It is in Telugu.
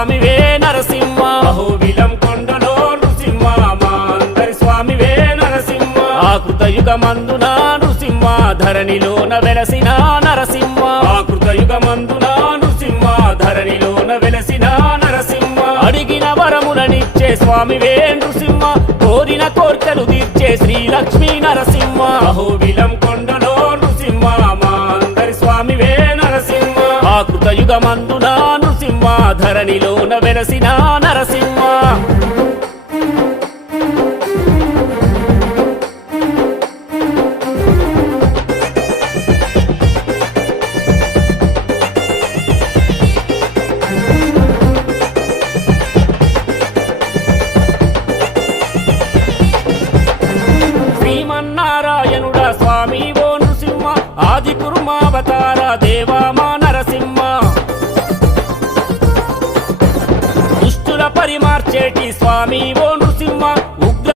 స్వామివే నరసింహ అహోబిలం కొండలో నృసింహ మా అందరి స్వామివే నరసింహ ఆకృతయుగమందున నృసింహ ధరణిలోన వెలసిన నరసింహ ఆకృతయుగమందున నృసింహ ధరణిలోన వెలసిన నరసింహ అడిగిన వరములనిచ్చే స్వామివే నృసింహ కోరిన కోర్కెలు తీర్చే శ్రీ లక్ష్మీ నరసింహ అహోబిలం కొండలో నృసింహ మా అందరి స్వామివే నరసింహ ఆకృతయుగమందున నృసింహ ధరణిలోన వెలసిన నరసింహ శ్రీమన్నారాయణుడా స్వామి ఓ నృసింహ ఆది కుర్మావతార దేవా మా నరసింహ దుష్టుల పరిమార్చేటి స్వామి ఓ